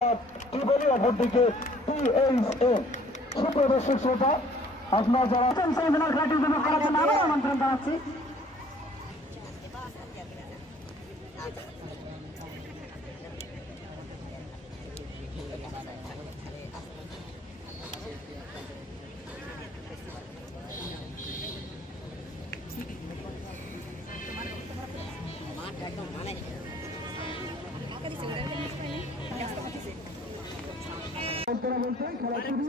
ত্রিপলি অপরদিকে THM সুপ্রদর্শক শ্রোতা আপনার যারা সেমিনার খেলাটির জন্য করার জন্য আবার আমন্ত্রণ জানাচ্ছি। খেলা শুরু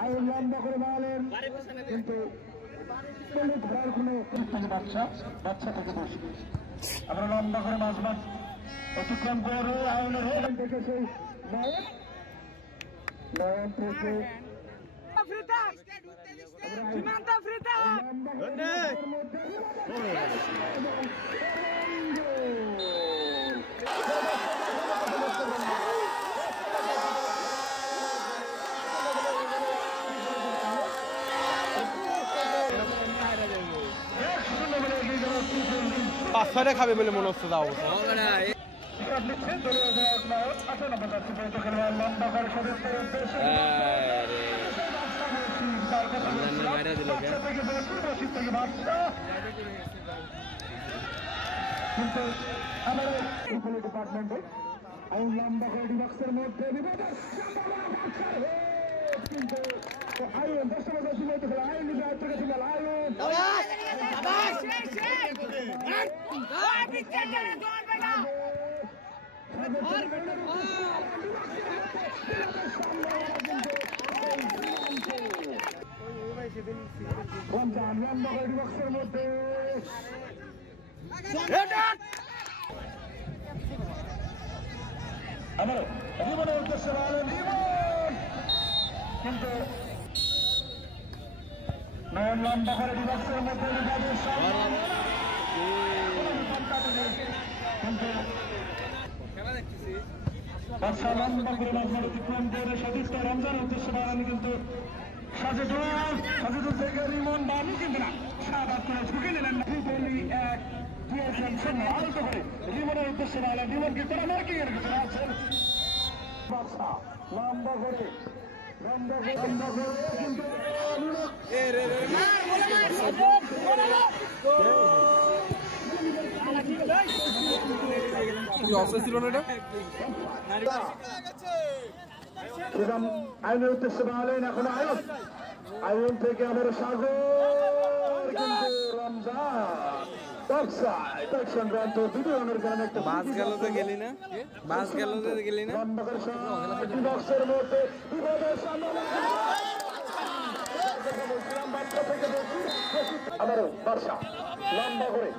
আয়ন লম্বা করে বলেন কিন্তু ধরার কোনো বাচ্চা থেকে বসে আমরা লম্বা করে মাছ অতিক্রম করে আয়নের থেকে সেই নয়ন থেকে পাঁচটা খাবে বলে মনে হচ্ছে যাও কিন্তু আমাদের ডিপার্টমেন্টে আইন লম্বা করে ডিবক্সের মধ্যে কিন্তু আইন 10 বছর সময় থেকে আইন দায়িত্ব গেছিল আইন রমজান লম্বা করে ডিবক্সের মধ্যে আমার জীবনের উদ্দেশ্যে বলেন জীবন কিন্তু নয়ন লম্বা করে ডিবক্সের মধ্যে কিন্তু বাদশা লম্বা করে লম্বা অতিক্রম করে সতীর্থ রমজানের উদ্দেশ্যে বলেন কিন্তু সাজেদুল থেকে রিমন বাবু কিন্তু না সাবাদ করে ঝুঁকে নিলেন এক দিয়েছেন শূন্য আহত করে রিমনের উদ্দেশ্যে বলেন রিমনকে তারা মার্কিং এর ভিতরে আছেন বাদশা লম্বা করে কিন্তু ছিল না এটা আইনের উদ্দেশ্যে বলেন এখন আইন থেকে আবার সাগর কিন্তু রমজান সংক্রান্ত বিবরণের কারণে একটা বাস গেল তো গেলি না বাস গেল তো গেলি না বক্সের মধ্যে বিপদের সামনে আবারও বাদশা লম্বা করে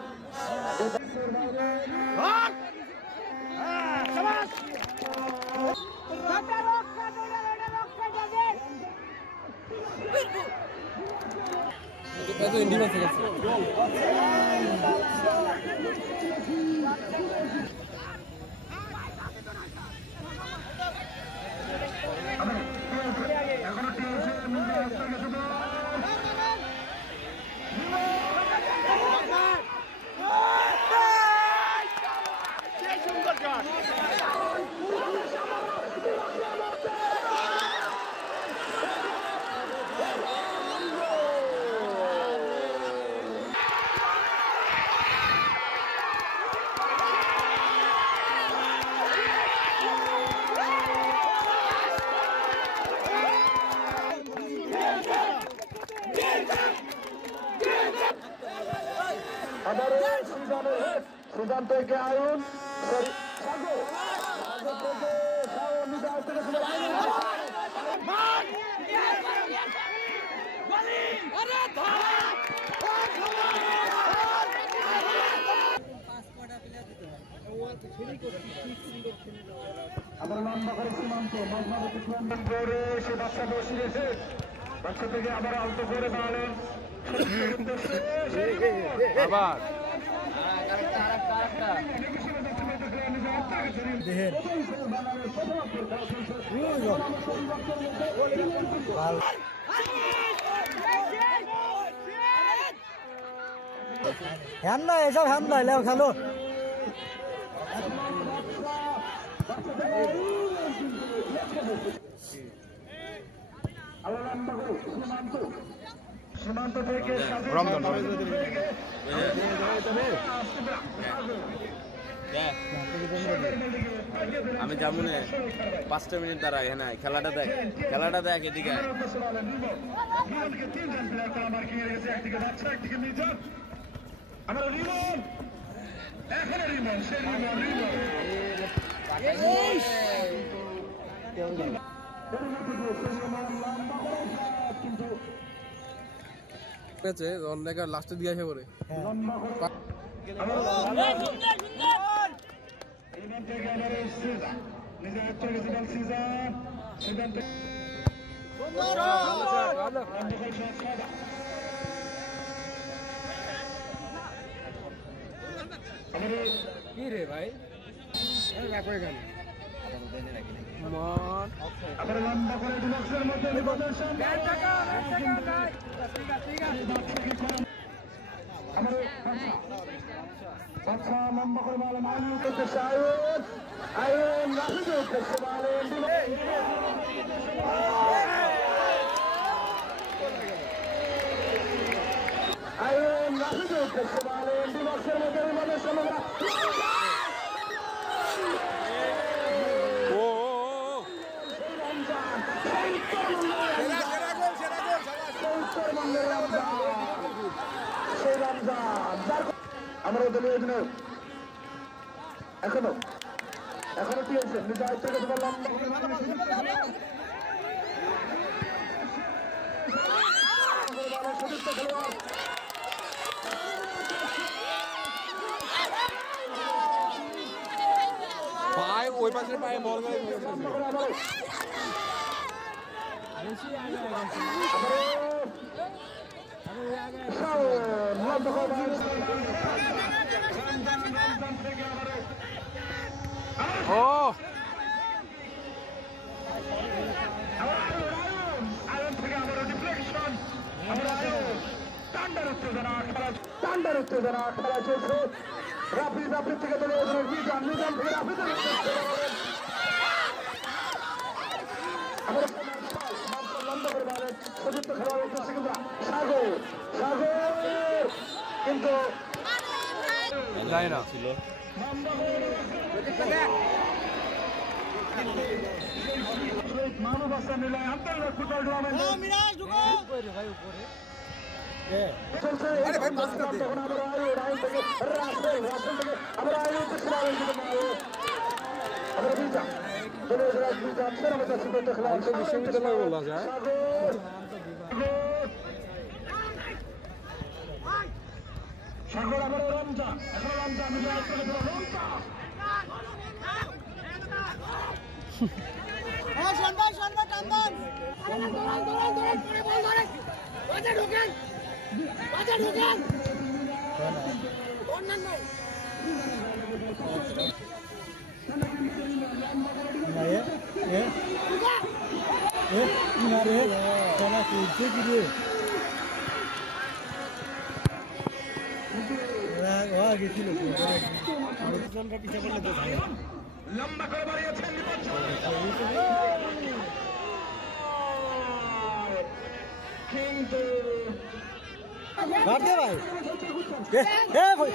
সুদান থেকে আয়ুন আমরা লম্বা করে সীমান্ত করে সে বাচ্চা বসিয়েছে বাচ্চা থেকে আবার আলতো করে দাঁড়ালেন আবার হ্যান নয় এসব হ্যান নয় লেও খেলো সীমান্ত থেকে রমজান আমি যাবো না 5টা মিনিট দাঁড়াই হ্যাঁ খেলাটা দেখ এদিকে আমরা রিমন এখন রিমন সে কিন্তু অনেক লাস্টে দিয়ে আসে পরে কি রে ভাই লম্বা করে ডিলক্সের মধ্যে আচ্ছা লম্বা করে বলেন আয়ন করতেছে আয়ন রাশিদ করতে বলেন আয়ন রাশিদ করতে বলেন ডিলক্সের মধ্যে রিমনের সমগ্র আমরা দলীয় অধিনায়ক এখনো কি হয়েছে নিজে আয়ত্ত লম্বা পায়ে ওই পাশে পায়ে বল গেলে ও টান্ডার উত্তেজনা খেলা চলছে রাফিদ থেকে দলীয় মিজান থেকে রাফিদ লম্বা করে বলেন সযুক্ত খেলোয়াড় উঠেছে কিন্তু সাগর কিন্তু যায় না ছিল মানব হাসান নিলয় আন্তর্জাতিক ফুটবল টুর্নামেন্ট বিশ্ববিদ্যালয় বলা যায় সাগর আবার রমজান এখন রমজান লম্বা করে বাড়িয়েছেন কিন্তু ভাই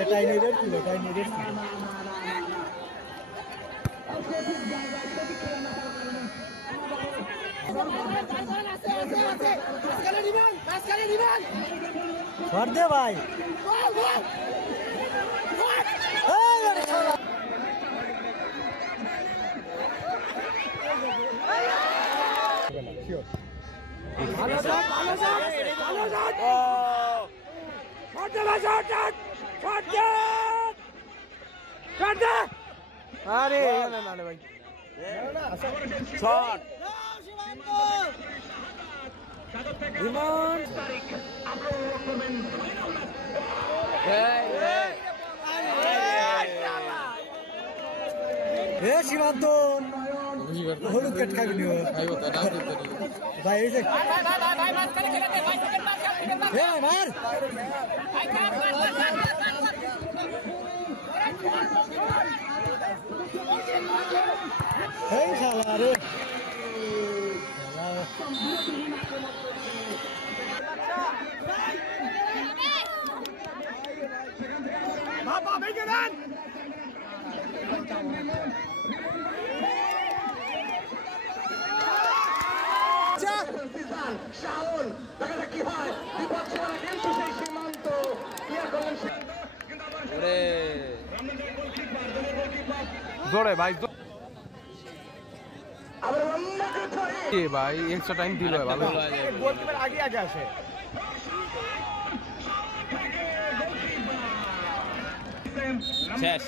এটাই নেই ছিল দে ভাই আরে না ভাই শট বিমান সীমান্ত হলুদ কাট খাবি ভাই এই যে মার এই শালা রে শাওন দেখা যাক কি হয় বিপদ ছোড়া কিন্তু সেই সীমান্ত ক্লিয়ার করলেন ওরে জোরে ভাই আবার লম্বা করে ছড়ি ভাই এক্সট্রা টাইম দিল ভালো গোলকিপার আগে আগে আসে শেষ